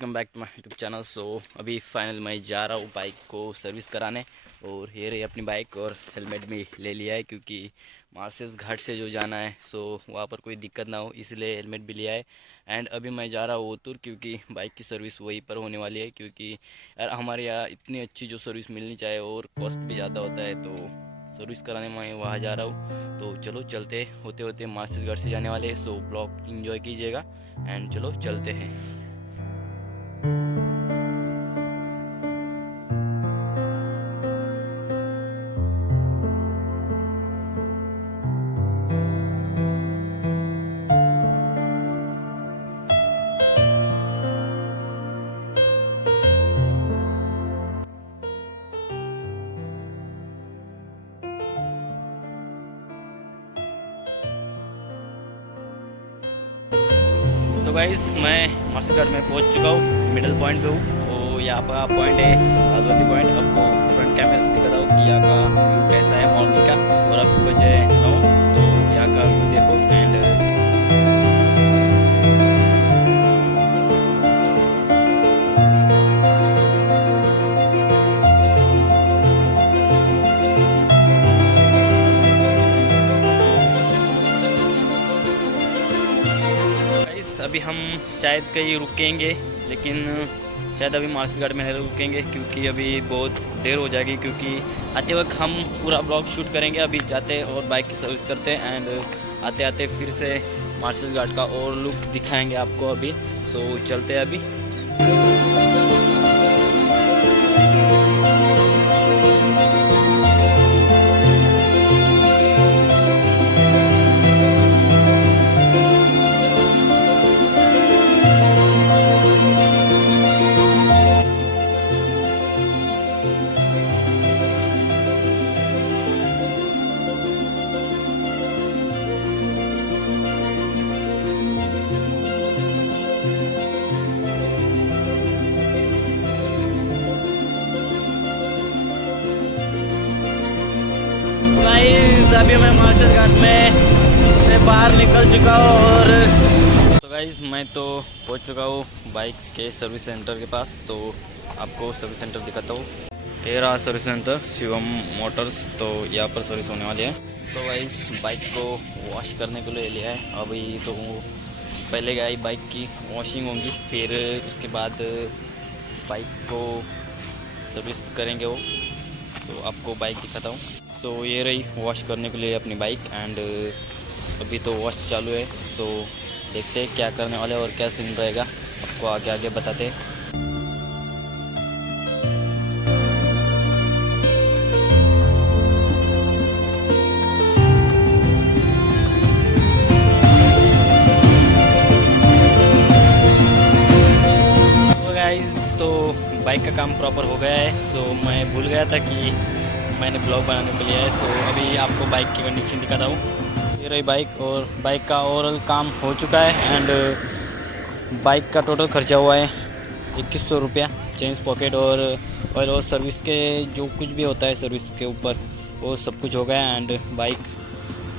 Welcome back to my YouTube channel. So अभी final मैं जा रहा हूँ बाइक को सर्विस कराने, और ये रही अपनी बाइक और हेलमेट भी ले लिया है क्योंकि मार्सेस घाट से जो जाना है सो वहाँ पर कोई दिक्कत ना हो, इसलिए हेलमेट भी लिया है। एंड अभी मैं जा रहा हूँ ओतूर क्योंकि बाइक की सर्विस वहीं पर होने वाली है, क्योंकि यार हमारे यहाँ इतनी अच्छी जो सर्विस मिलनी चाहिए और कॉस्ट भी ज़्यादा होता है, तो सर्विस कराने मैं वहाँ जा रहा हूँ। तो चलो चलते होते होते मार्सेस घाट से जाने वाले हैं। सो ब्लॉग इंजॉय कीजिएगा एंड चलो चलते हैं। तो गाइस मैं मार्सेस में पहुंच चुका हूँ, मिडल पॉइंट पे हूँ। तो यहाँ पर पॉइंट है लालवती पॉइंट। आपको फ्रंट कैमरे से दिखाता हूँ कि यहाँ का व्यू कैसा है मॉर्निंग का। और अभी बजे 9, तो यहाँ का व्यू देखो। एंड अभी हम शायद कहीं रुकेंगे, लेकिन शायद अभी मार्सेस घाट में नहीं रुकेंगे क्योंकि अभी बहुत देर हो जाएगी, क्योंकि आते वक्त हम पूरा ब्लॉग शूट करेंगे। अभी जाते और बाइक की सर्विस करते हैं एंड आते आते फिर से मार्सेस घाट का और लुक दिखाएंगे आपको अभी। सो चलते हैं अभी। गाइस अभी मैं मार्सेस घाट में से बाहर निकल चुका हूँ, और तो गाइस मैं तो पहुँच चुका हूँ बाइक के सर्विस सेंटर के पास। तो आपको सर्विस सेंटर दिखाता हूँ। ये रहा सर्विस सेंटर शिवम मोटर्स। तो यहाँ पर सर्विस होने वाली है। तो गाइस बाइक को वॉश करने के लिए लिया है अभी। तो पहले गई बाइक की वॉशिंग होगी, फिर उसके बाद बाइक को सर्विस करेंगे वो। तो आपको बाइक दिखाता हूँ। तो ये रही वॉश करने के लिए अपनी बाइक। एंड अभी तो वॉश चालू है, तो देखते हैं क्या करने वाले और क्या सीन रहेगा, आपको आगे आगे बताते हैं। तो गाइस तो बाइक का काम प्रॉपर हो गया है। सो मैं भूल गया था कि मैंने ब्लॉग बनाने के लिए है। सो अभी आपको बाइक की कंडीशन दिखाता हूँ। ये रही बाइक, और बाइक का ओवरऑल काम हो चुका है। एंड बाइक का टोटल खर्चा हुआ है 2100 रुपया, चेंज पॉकेट और ऑयल और सर्विस के जो कुछ भी होता है सर्विस के ऊपर वो सब कुछ हो गया। एंड बाइक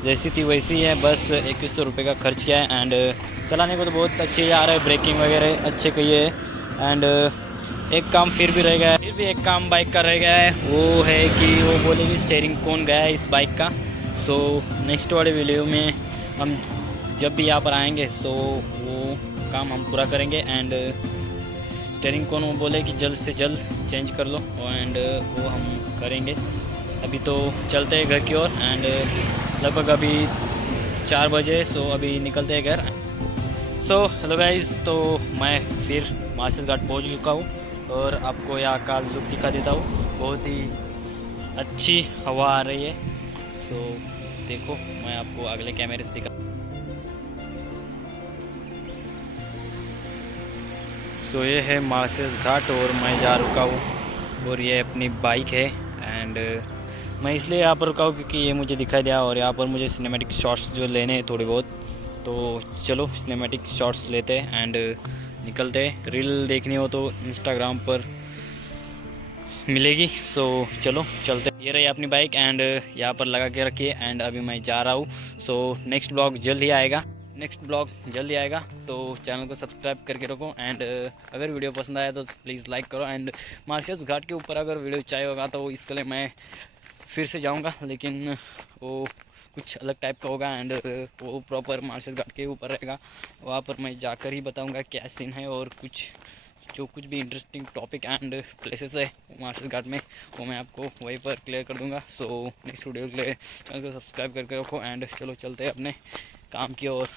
जैसी थी वैसी है, बस 2100 रुपये का खर्च किया है। एंड चलाने को तो बहुत अच्छे आ रहा है, ब्रेकिंग वगैरह अच्छे किए है। एंड एक काम फिर भी रह गया है, फिर भी एक काम बाइक का रह गया है, वो है कि वो बोलेगी स्टीयरिंग कौन गया है इस बाइक का। सो नेक्स्ट वाले वीडियो में हम जब भी यहाँ पर आएंगे तो वो काम हम पूरा करेंगे। एंड स्टीयरिंग कौन वो बोले कि जल्द से जल्द चेंज कर लो, एंड वो हम करेंगे। अभी तो चलते हैं घर की ओर। एंड लगभग अभी 4 बजे, सो अभी निकलते हैं घर। सो हेलो गाइस, तो मैं फिर मार्सेस घाट पहुँच चुका हूँ और आपको यहाँ का लुक दिखा देता हूँ। बहुत ही अच्छी हवा आ रही है। सो देखो मैं आपको अगले कैमरे से दिखा। सो ये है मार्सेस घाट और मैं जा रुका हूँ, और ये अपनी बाइक है। एंड मैं इसलिए यहाँ पर रुका हूँ क्योंकि ये मुझे दिखाई दिया, और यहाँ पर मुझे सिनेमैटिक शॉट्स जो लेने हैं थोड़े बहुत। तो चलो सिनेमैटिक शॉट्स लेते हैं एंड निकलते हैं। रील देखनी हो तो इंस्टाग्राम पर मिलेगी। सो चलो चलते। ये रही अपनी बाइक एंड यहाँ पर लगा के रखिए। एंड अभी मैं जा रहा हूँ। सो नेक्स्ट ब्लॉग जल्द ही आएगा। नेक्स्ट ब्लॉग जल्दी आएगा, तो चैनल को सब्सक्राइब करके रखो। एंड अगर वीडियो पसंद आया तो प्लीज़ लाइक करो। एंड मार्शल्स घाट के ऊपर अगर वीडियो चाहिए होगा तो इसके लिए मैं फिर से जाऊंगा, लेकिन वो कुछ अलग टाइप का होगा। एंड वो प्रॉपर मार्शल घाट के ऊपर रहेगा, वहाँ पर मैं जाकर ही बताऊंगा क्या सीन है, और कुछ भी इंटरेस्टिंग टॉपिक एंड प्लेसेस है मार्शल घाट में, वो मैं आपको वहीं पर क्लियर कर दूंगा। सो नेक्स्ट वीडियो के लिए चैनल को सब्सक्राइब करके रखो। एंड चलो चलते हैं अपने काम की ओर।